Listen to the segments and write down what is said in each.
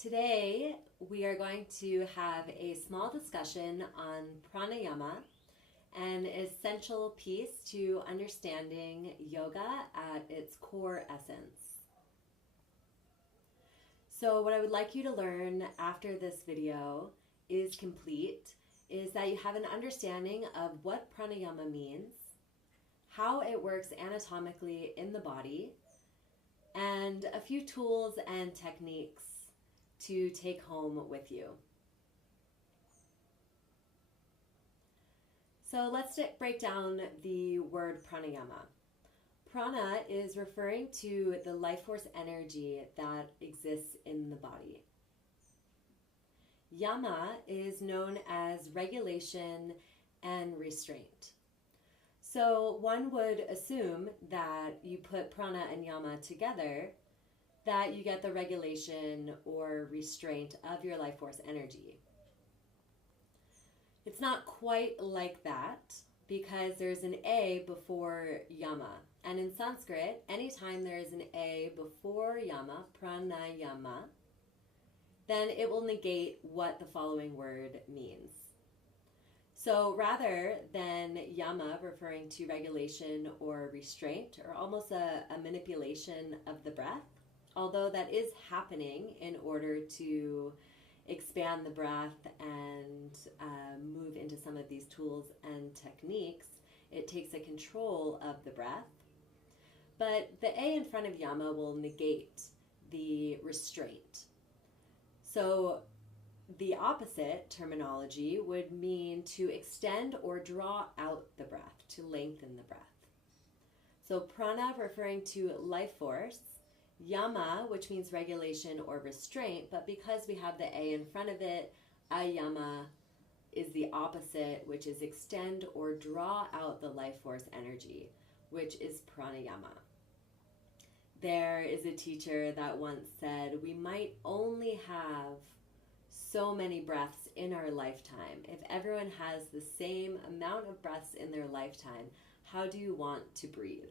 Today, we are going to have a small discussion on pranayama, an essential piece to understanding yoga at its core essence. So what I would like you to learn after this video is complete is that you have an understanding of what pranayama means, how it works anatomically in the body, and a few tools and techniques to take home with you. So let's break down the word pranayama. Prana is referring to the life force energy that exists in the body. Yama is known as regulation and restraint. So one would assume that you put prana and yama together, that you get the regulation or restraint of your life force energy. It's not quite like that because there's an A before yama. And in Sanskrit, anytime there is an A before yama, pranayama, then it will negate what the following word means. So rather than yama referring to regulation or restraint, or almost a manipulation of the breath, although that is happening in order to expand the breath and move into some of these tools and techniques, it takes a control of the breath. But the A in front of yama will negate the restraint. So the opposite terminology would mean to extend or draw out the breath, to lengthen the breath. So prana referring to life force, yama, which means regulation or restraint, but because we have the A in front of it, ayama is the opposite, which is extend or draw out the life force energy, which is pranayama. There is a teacher that once said, we might only have so many breaths in our lifetime. If everyone has the same amount of breaths in their lifetime, how do you want to breathe?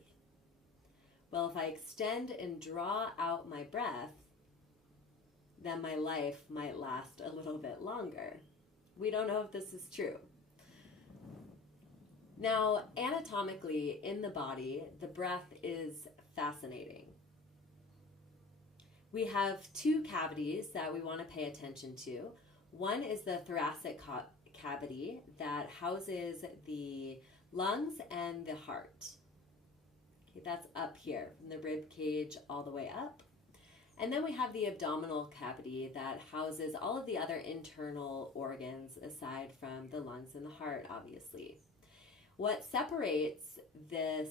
Well, if I extend and draw out my breath, then my life might last a little bit longer. We don't know if this is true. Now, anatomically in the body, the breath is fascinating. We have two cavities that we want to pay attention to. One is the thoracic cavity that houses the lungs and the heart. Okay, that's up here, from the rib cage all the way up. And then we have the abdominal cavity that houses all of the other internal organs aside from the lungs and the heart, obviously. What separates this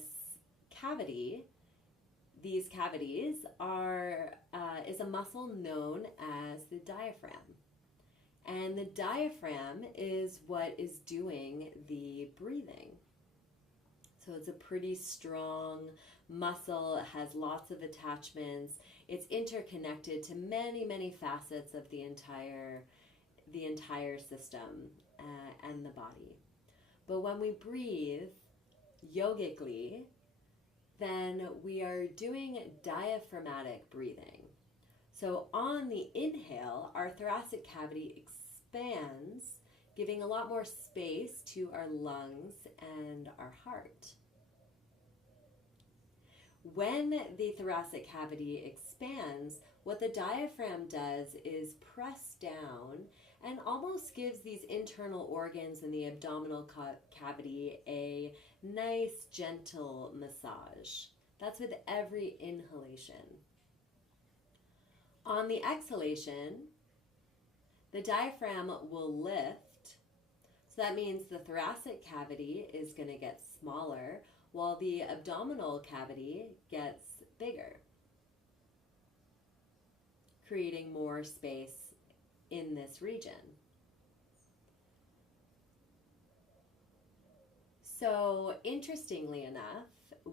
cavity, these cavities, is a muscle known as the diaphragm. And the diaphragm is what is doing the breathing. So it's a pretty strong muscle, it has lots of attachments, it's interconnected to many, many facets of the entire system and the body. But when we breathe yogically, then we are doing diaphragmatic breathing. So on the inhale, our thoracic cavity expands, giving a lot more space to our lungs and our heart. When the thoracic cavity expands, what the diaphragm does is press down and almost gives these internal organs in the abdominal cavity a nice, gentle massage. That's with every inhalation. On the exhalation, the diaphragm will lift. So that means the thoracic cavity is going to get smaller while the abdominal cavity gets bigger, creating more space in this region. So interestingly enough,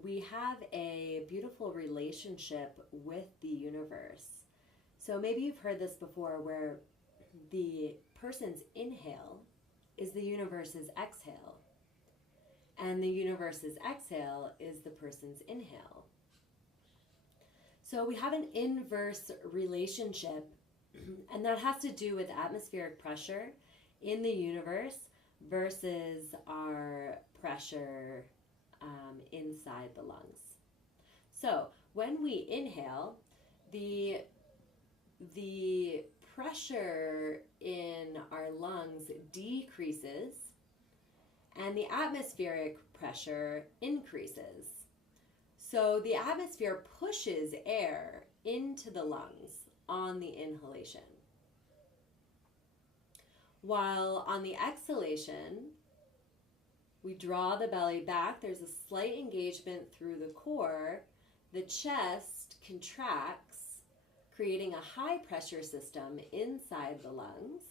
we have a beautiful relationship with the universe. So maybe you've heard this before where the person's inhale is the universe's exhale, and the universe's exhale is the person's inhale. So we have an inverse relationship And that has to do with atmospheric pressure in the universe versus our pressure inside the lungs. So when we inhale, the pressure in our lungs decreases and the atmospheric pressure increases. So the atmosphere pushes air into the lungs on the inhalation. While on the exhalation, we draw the belly back. There's a slight engagement through the core. The chest contracts, creating a high pressure system inside the lungs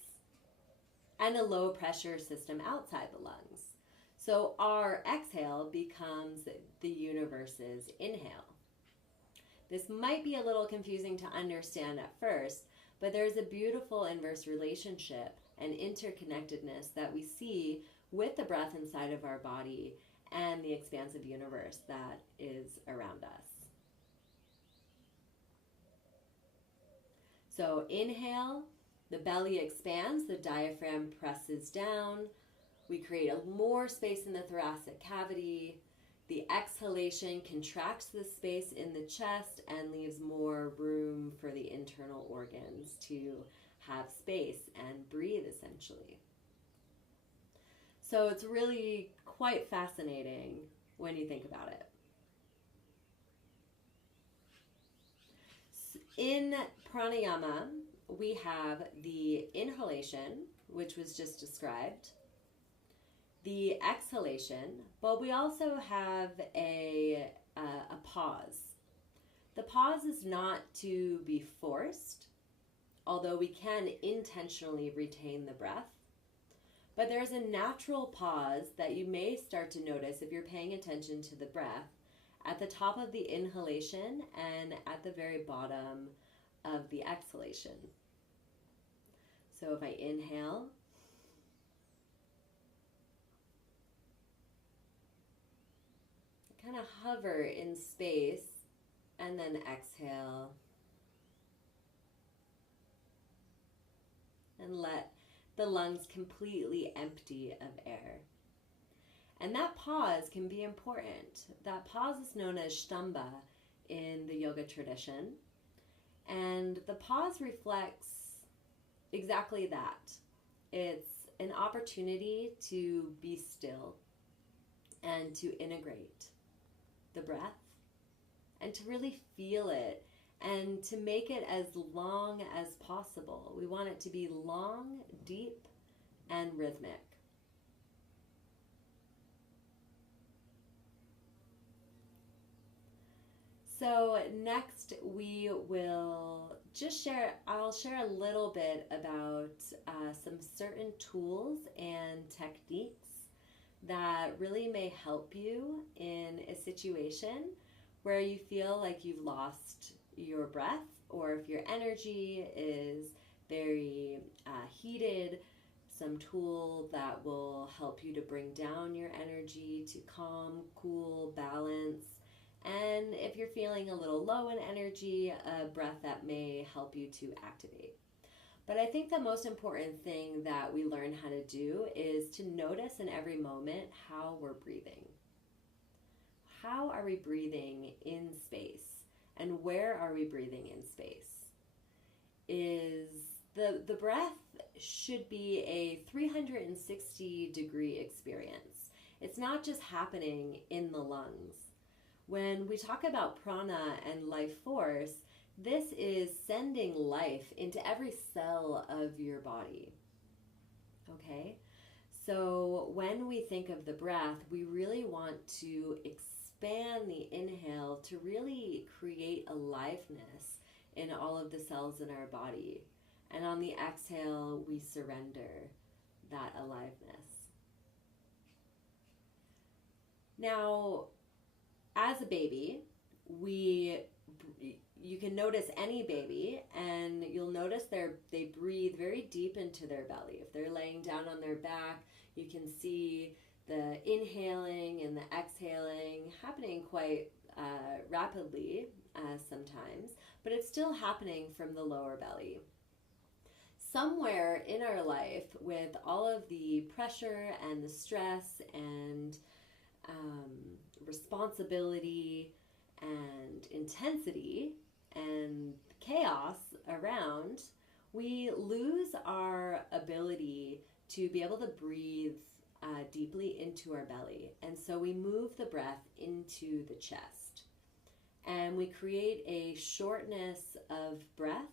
and a low pressure system outside the lungs. So our exhale becomes the universe's inhale. This might be a little confusing to understand at first, but there's a beautiful inverse relationship and interconnectedness that we see with the breath inside of our body and the expansive universe that is around us. So inhale, the belly expands, the diaphragm presses down. We create more space in the thoracic cavity. The exhalation contracts the space in the chest and leaves more room for the internal organs to have space and breathe, essentially. So it's really quite fascinating when you think about it. In pranayama, we have the inhalation, which was just described, the exhalation, but we also have a pause. The pause is not to be forced, although we can intentionally retain the breath. But there's a natural pause that you may start to notice if you're paying attention to the breath at the top of the inhalation and at the very bottom of the exhalation. So if I inhale, I kind of hover in space and then exhale and let the lungs completely empty of air. And that pause can be important. That pause is known as shtamba in the yoga tradition. And the pause reflects exactly that. It's an opportunity to be still and to integrate the breath and to really feel it and to make it as long as possible. We want it to be long, deep, and rhythmic. So next we will I'll share a little bit about some certain tools and techniques that really may help you in a situation where you feel like you've lost your breath, or if your energy is very heated, some tool that will help you to bring down your energy to calm, cool, balance. And if you're feeling a little low in energy, a breath that may help you to activate. But I think the most important thing that we learn how to do is to notice in every moment how we're breathing. How are we breathing in space? And where are we breathing in space? The breath should be a 360-degree experience. It's not just happening in the lungs. When we talk about prana and life force, this is sending life into every cell of your body. Okay? So when we think of the breath, we really want to expand the inhale to really create aliveness in all of the cells in our body. And on the exhale, we surrender that aliveness. Now, as a baby, you can notice any baby, and you'll notice they breathe very deep into their belly. If they're laying down on their back, you can see the inhaling and the exhaling happening quite rapidly sometimes, but it's still happening from the lower belly. somewhere in our life, with all of the pressure and the stress and responsibility and intensity and chaos around, we lose our ability to be able to breathe deeply into our belly. And so we move the breath into the chest. And we create a shortness of breath,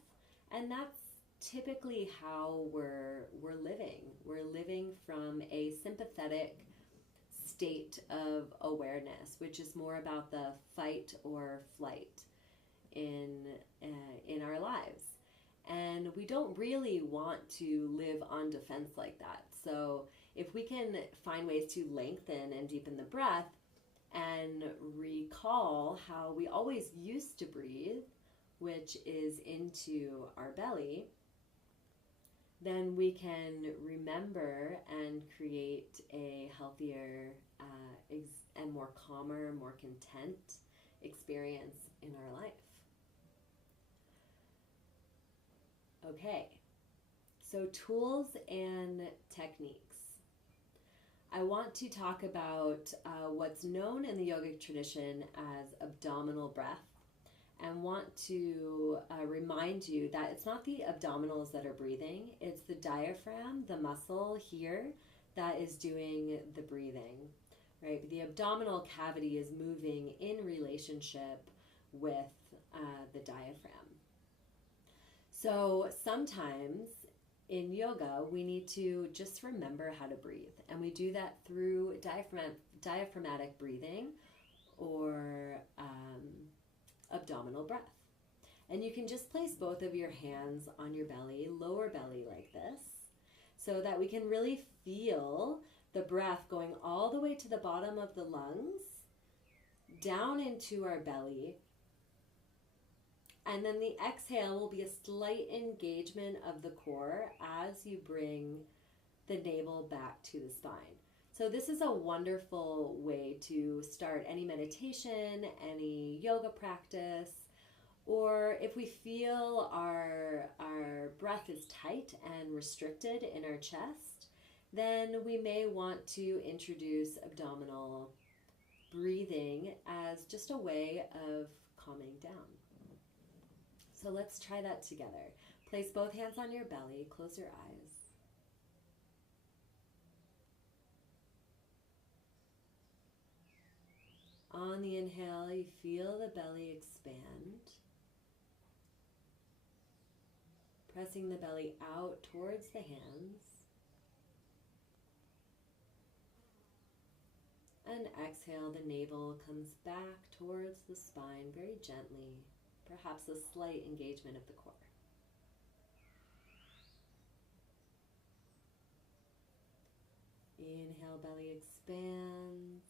and that's typically how we're living. We're living from a sympathetic state of awareness, which is more about the fight or flight in our lives. And we don't really want to live on defense like that. So if we can find ways to lengthen and deepen the breath and recall how we always used to breathe, which is into our belly, then we can remember and create a healthier and more calmer, more content experience in our life. Okay, so tools and techniques. I want to talk about what's known in the yogic tradition as abdominal breath, and want to remind you that it's not the abdominals that are breathing, it's the diaphragm, the muscle here, that is doing the breathing, right? The abdominal cavity is moving in relationship with the diaphragm. So sometimes in yoga, we need to just remember how to breathe. And we do that through diaphragmatic breathing or abdominal breath. And you can just place both of your hands on your belly, lower belly like this, so that we can really feel the breath going all the way to the bottom of the lungs, down into our belly. And then the exhale will be a slight engagement of the core as you bring the navel back to the spine. So this is a wonderful way to start any meditation, any yoga practice, or if we feel our breath is tight and restricted in our chest, then we may want to introduce abdominal breathing as just a way of calming down. So let's try that together. Place both hands on your belly, close your eyes. On the inhale, you feel the belly expand, pressing the belly out towards the hands. And exhale, the navel comes back towards the spine very gently, perhaps a slight engagement of the core. Inhale, belly expands.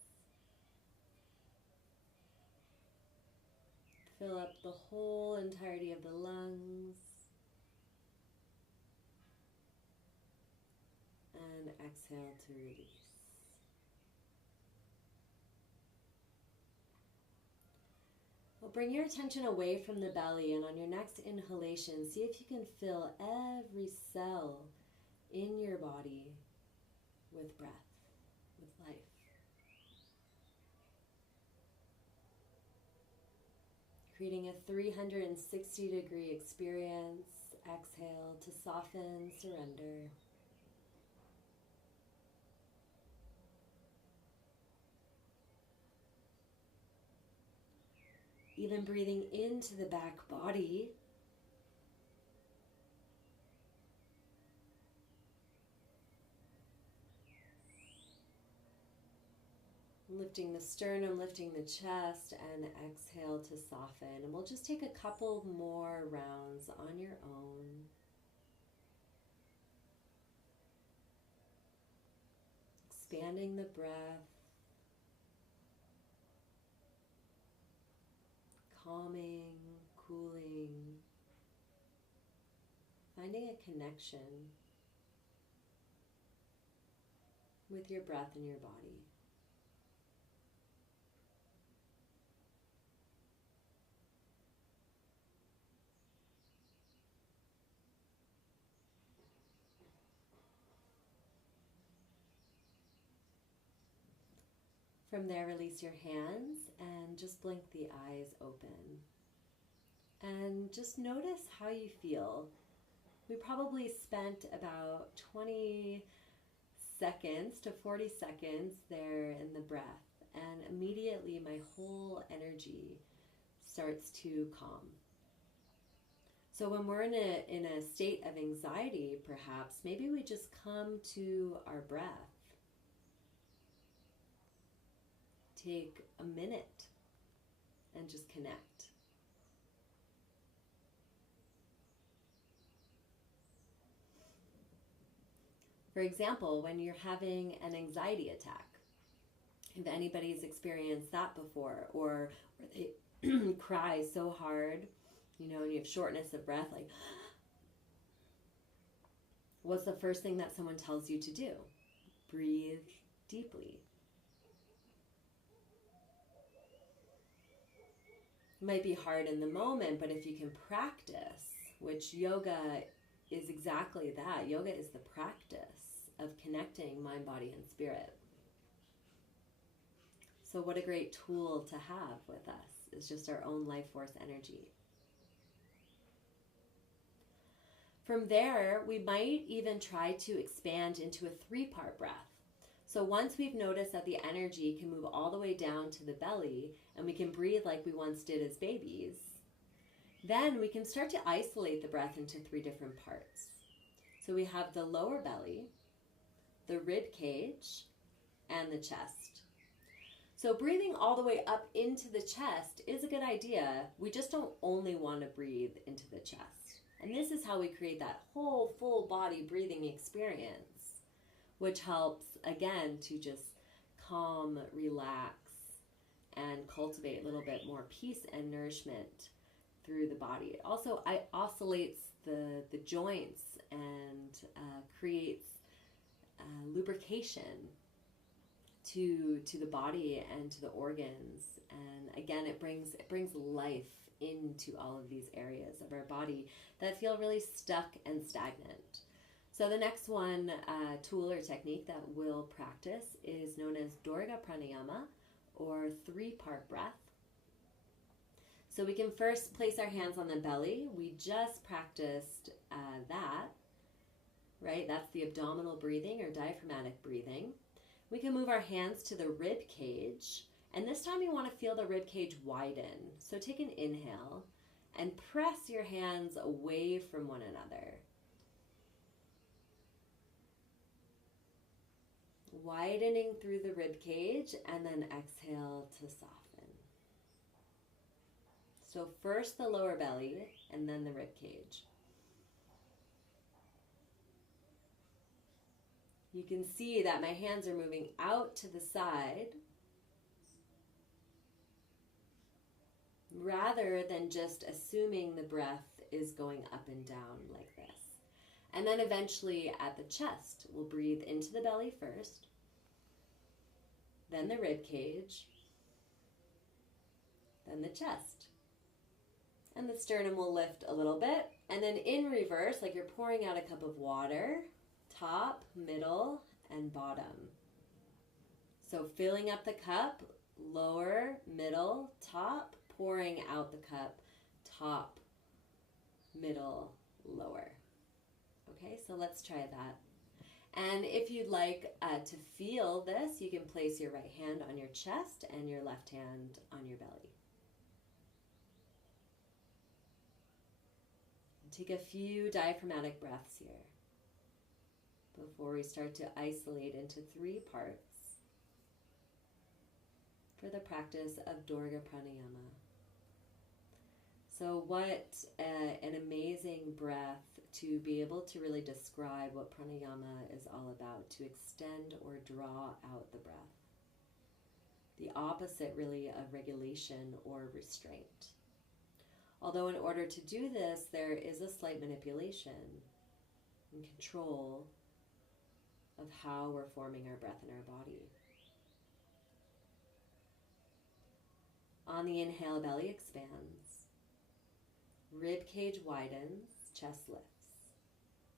Fill up the whole entirety of the lungs. And exhale to release. Well, bring your attention away from the belly, and on your next inhalation, see if you can fill every cell in your body with breath, with life. Creating a 360-degree experience. Exhale to soften, surrender. Even breathing into the back body. Lifting the sternum, lifting the chest, and exhale to soften. And we'll just take a couple more rounds on your own. Expanding the breath. Calming, cooling. Finding a connection with your breath and your body. From there, release your hands and just blink the eyes open. And just notice how you feel. We probably spent about 20 seconds to 40 seconds there in the breath, and immediately my whole energy starts to calm. So when we're in a state of anxiety, perhaps, maybe we just come to our breath. Take a minute and just connect. For example, when you're having an anxiety attack, if anybody's experienced that before, or they cry so hard, and you have shortness of breath, like, what's the first thing that someone tells you to do? Breathe deeply. It might be hard in the moment, but if you can practice, which yoga is exactly that. Yoga is the practice of connecting mind, body, and spirit. So what a great tool to have with us is just our own life force energy. From there, we might even try to expand into a 3-part breath. So once we've noticed that the energy can move all the way down to the belly and we can breathe like we once did as babies, then we can start to isolate the breath into 3 different parts. So we have the lower belly, the rib cage, and the chest. So breathing all the way up into the chest is a good idea. We just don't only want to breathe into the chest. And this is how we create that whole full body breathing experience, which helps, again, to just calm, relax, and cultivate a little bit more peace and nourishment through the body. It also oscillates the joints and creates lubrication to the body and to the organs. And again, it brings life into all of these areas of our body that feel really stuck and stagnant. So the next one tool or technique that we'll practice is known as Durga Pranayama, or 3-part breath. So we can first place our hands on the belly. We just practiced that, right? That's the abdominal breathing or diaphragmatic breathing. We can move our hands to the rib cage, and this time you want to feel the rib cage widen. So take an inhale and press your hands away from one another. Widening through the rib cage, and then exhale to soften. So first the lower belly and then the rib cage. You can see that my hands are moving out to the side rather than just assuming the breath is going up and down like this. And then eventually at the chest, we'll breathe into the belly first, then the rib cage, then the chest. And the sternum will lift a little bit. And then in reverse, like you're pouring out a cup of water, top, middle, and bottom. So filling up the cup, lower, middle, top, pouring out the cup, top, middle, lower. Okay, so let's try that. And if you'd like to feel this, you can place your right hand on your chest and your left hand on your belly. Take a few diaphragmatic breaths here before we start to isolate into 3 parts for the practice of Durga Pranayama. So what an amazing breath to be able to really describe what pranayama is all about, to extend or draw out the breath. The opposite really of regulation or restraint. Although in order to do this, there is a slight manipulation and control of how we're forming our breath in our body. On the inhale, belly expands. Rib cage widens, chest lifts.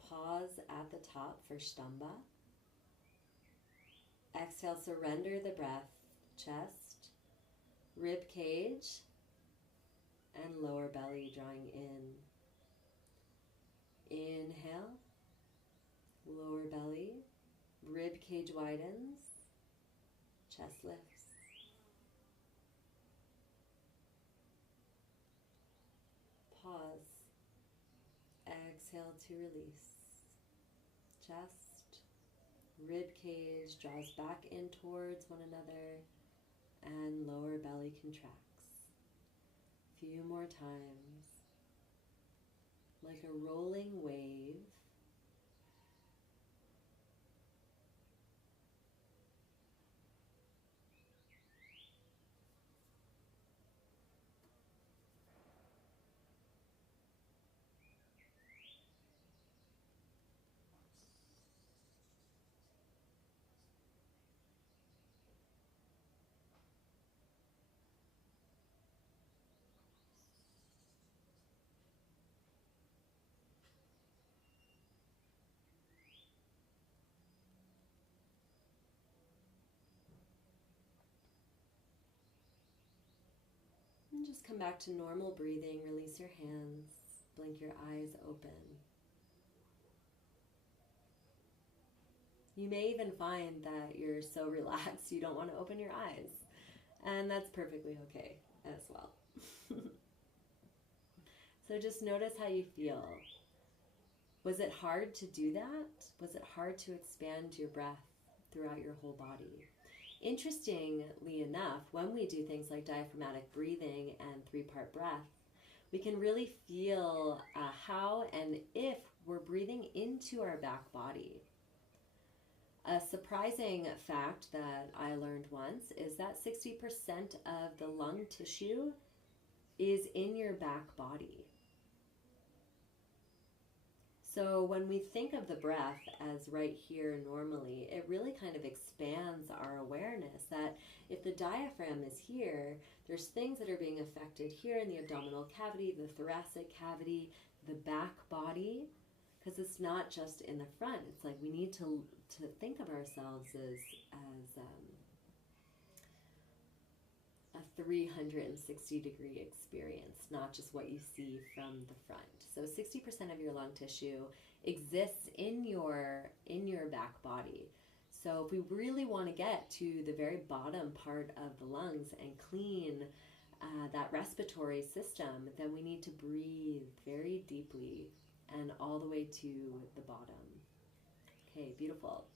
Pause at the top for Stamba. Exhale, surrender the breath chest, rib cage, and lower belly drawing in. Inhale, lower belly, rib cage widens, chest lifts. Pause. Exhale to release. Chest, rib cage draws back in towards one another, and lower belly contracts. Few more times. Like a rolling wave. And just come back to normal breathing. Release your hands. Blink your eyes open. You may even find that you're so relaxed you don't want to open your eyes. And that's perfectly okay as well. So just notice how you feel. Was it hard to do that? Was it hard to expand your breath throughout your whole body? Interestingly enough, when we do things like diaphragmatic breathing and three-part breath, we can really feel how and if we're breathing into our back body. A surprising fact that I learned once is that 60% of the lung tissue is in your back body. So when we think of the breath as right here normally, it really kind of expands our awareness that if the diaphragm is here, there's things that are being affected here in the abdominal cavity, the thoracic cavity, the back body, because it's not just in the front. It's like we need to think of ourselves as a 360-degree experience, not just what you see from the front. So 60% of your lung tissue exists in your back body. So if we really want to get to the very bottom part of the lungs and clean that respiratory system, then we need to breathe very deeply and all the way to the bottom. Okay, beautiful.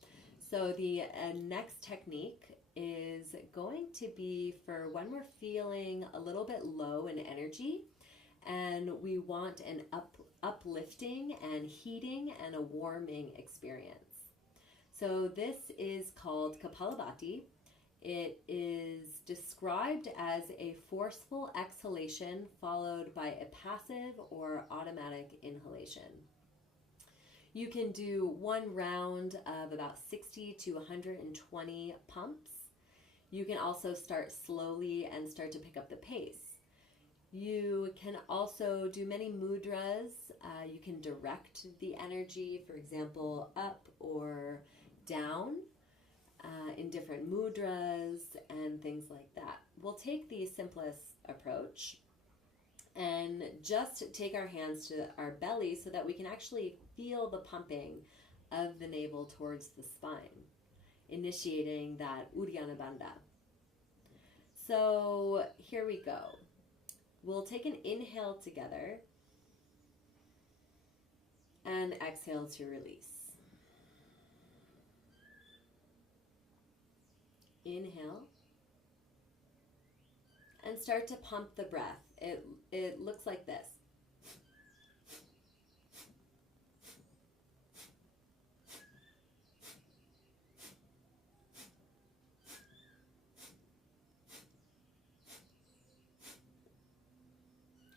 So the next technique is going to be for when we're feeling a little bit low in energy and we want an uplifting and heating and a warming experience. So this is called Kapalabhati. It is described as a forceful exhalation followed by a passive or automatic inhalation. You can do one round of about 60 to 120 pumps. You can also start slowly and start to pick up the pace. You can also do many mudras. You can direct the energy, for example, up or down in different mudras and things like that. We'll take the simplest approach and just take our hands to our belly so that we can actually feel the pumping of the navel towards the spine, initiating that Uddiyana Bandha. So here we go. We'll take an inhale together and exhale to release. Inhale and start to pump the breath. It looks like this.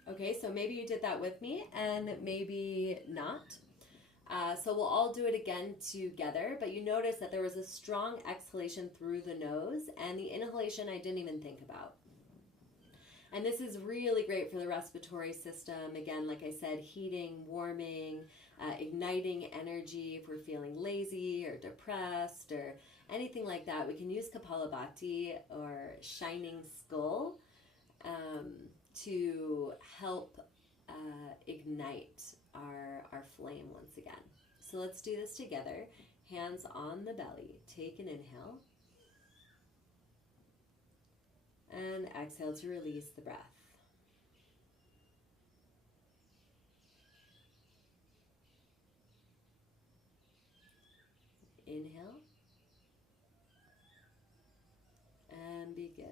Okay, so maybe you did that with me and maybe not. So we'll all do it again together, but you notice that there was a strong exhalation through the nose and the inhalation I didn't even think about. And this is really great for the respiratory system. Again, like I said, heating, warming, igniting energy if we're feeling lazy or depressed or anything like that. We can use Kapalabhati or Shining Skull to help ignite our flame once again. So let's do this together. Hands on the belly. Take an inhale. And exhale to release the breath. Inhale. And begin.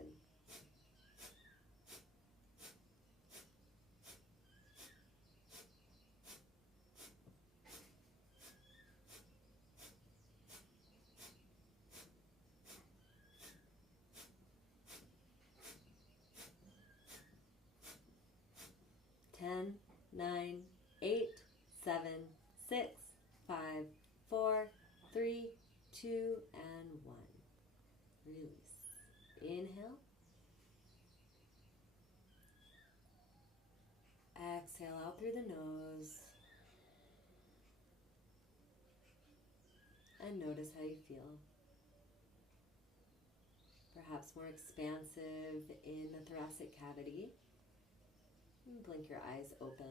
Ten, 9, 8, 7, 6, 5, 4, 3, 2, and 1. Release. Inhale. Exhale out through the nose. And notice how you feel. Perhaps more expansive in the thoracic cavity. And blink your eyes open.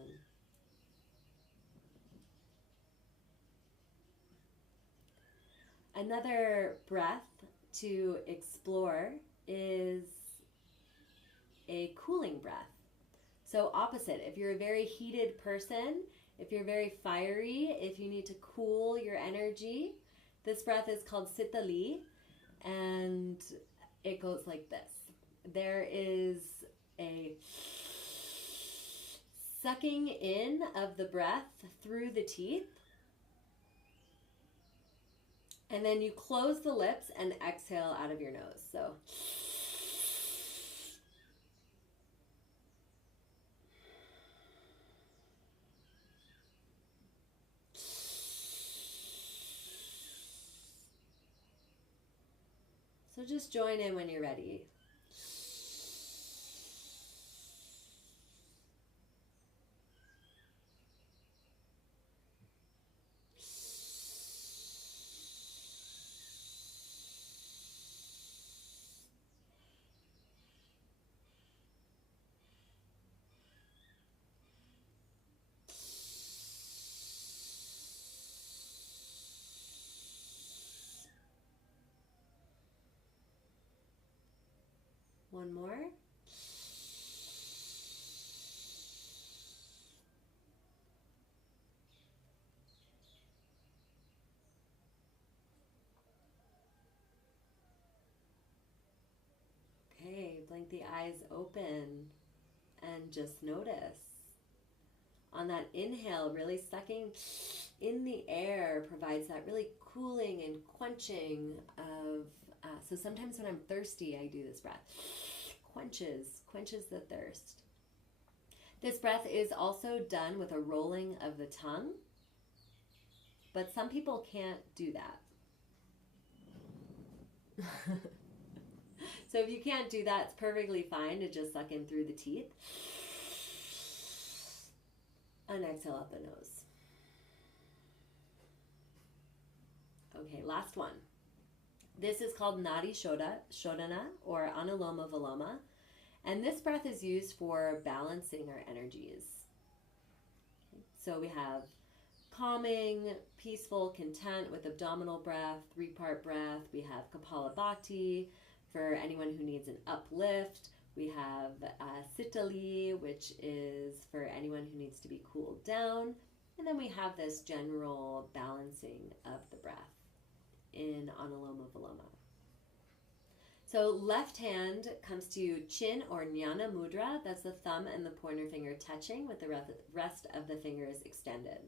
Another breath to explore is a cooling breath. So opposite, if you're a very heated person, if you're very fiery, if you need to cool your energy, this breath is called Sitali, and it goes like this. There is a sucking in of the breath through the teeth, and then you close the lips and exhale out of your nose. So just join in when you're ready. One more. Okay, blink the eyes open and just notice. On that inhale, really sucking in the air provides that really cooling and quenching of, so sometimes when I'm thirsty, I do this breath. Quenches the thirst. This breath is also done with a rolling of the tongue, but some people can't do that. So if you can't do that, it's perfectly fine to just suck in through the teeth. And exhale out the nose. Okay, last one. This is called Nadi Shodhana or Anuloma Viloma. And this breath is used for balancing our energies. So we have calming, peaceful, content with abdominal breath, 3-part breath. We have Kapalabhati for anyone who needs an uplift. We have Sitali, which is for anyone who needs to be cooled down. And then we have this general balancing of the breath in Anuloma Viloma. So left hand comes to Chin or Jnana Mudra. That's the thumb and the pointer finger touching with the rest of the fingers extended.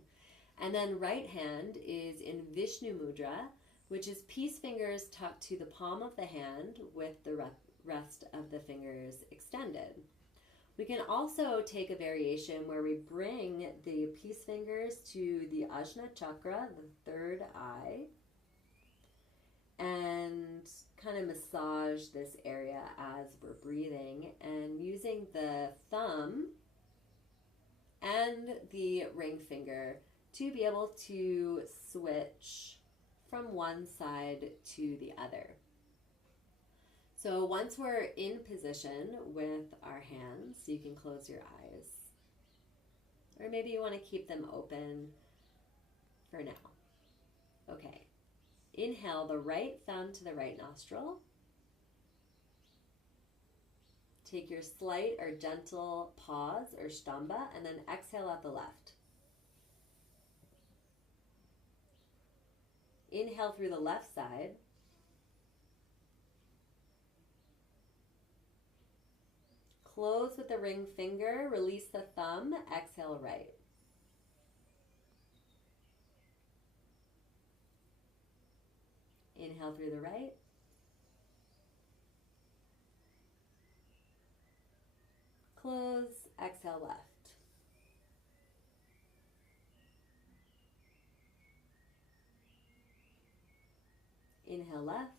And then right hand is in Vishnu Mudra, which is peace fingers tucked to the palm of the hand with the rest of the fingers extended. We can also take a variation where we bring the peace fingers to the Ajna Chakra, the third eye, and kind of massage this area as we're breathing, and using the thumb and the ring finger to be able to switch from one side to the other. So once we're in position with our hands, you can close your eyes. Or maybe you want to keep them open for now. Okay. Inhale the right thumb to the right nostril. Take your slight or gentle pause or stamba, and then exhale out the left. Inhale through the left side. Close with the ring finger, release the thumb, exhale right. Inhale through the right. Close, exhale left. Inhale left.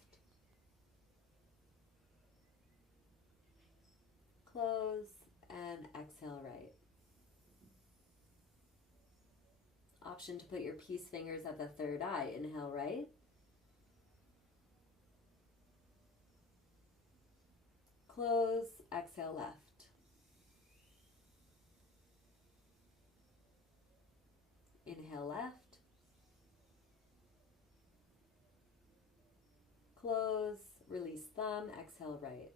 Close and exhale right. Option to put your peace fingers at the third eye. Inhale right. Close, exhale left. Inhale left. Close, release thumb, exhale right.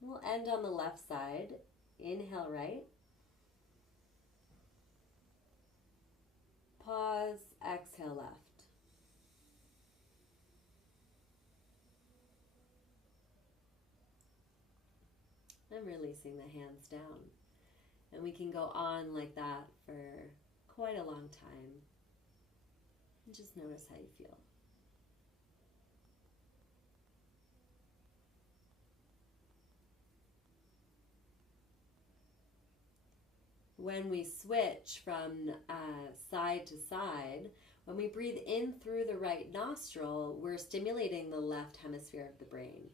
We'll end on the left side. Inhale right. Pause, exhale left. And releasing the hands down. And we can go on like that for quite a long time. And just notice how you feel. When we switch from side to side, when we breathe in through the right nostril, we're stimulating the left hemisphere of the brain.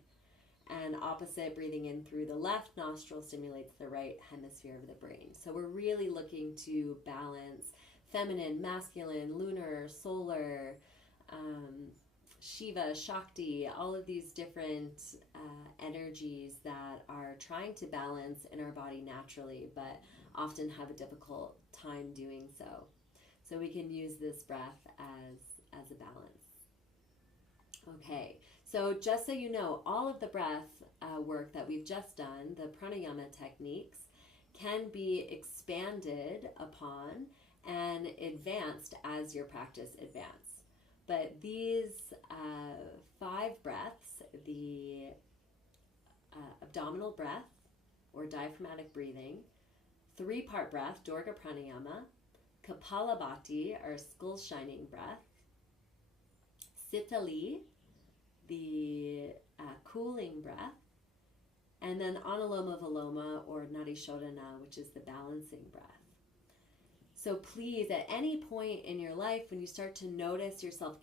And opposite, breathing in through the left nostril stimulates the right hemisphere of the brain. So we're really looking to balance feminine, masculine, lunar, solar, Shiva, Shakti, all of these different energies that are trying to balance in our body naturally, but often have a difficult time doing so. So we can use this breath as a balance. Okay, so just so you know, all of the breath work that we've just done, the pranayama techniques, can be expanded upon and advanced as your practice advances. But these 5 breaths, the abdominal breath or diaphragmatic breathing, 3-part breath, Durga Pranayama, Kapalabhati, or skull shining breath, Sitali, the cooling breath, and then Anuloma Viloma or Nadi Shodhana, which is the balancing breath. So please, at any point in your life when you start to notice yourself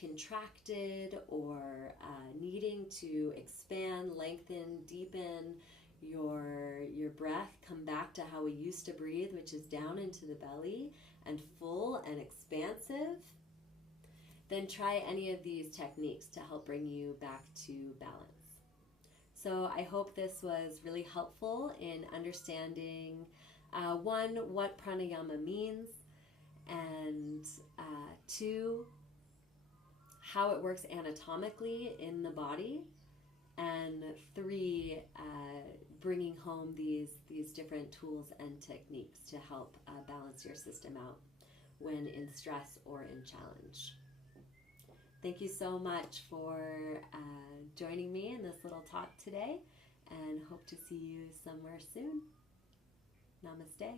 contracted or needing to expand, lengthen, deepen your breath, come back to how we used to breathe, which is down into the belly and full and expansive, then try any of these techniques to help bring you back to balance. So I hope this was really helpful in understanding, 1, what pranayama means, and 2, how it works anatomically in the body, and 3, bringing home these different tools and techniques to help balance your system out when in stress or in challenge. Thank you so much for joining me in this little talk today, and hope to see you somewhere soon. Namaste.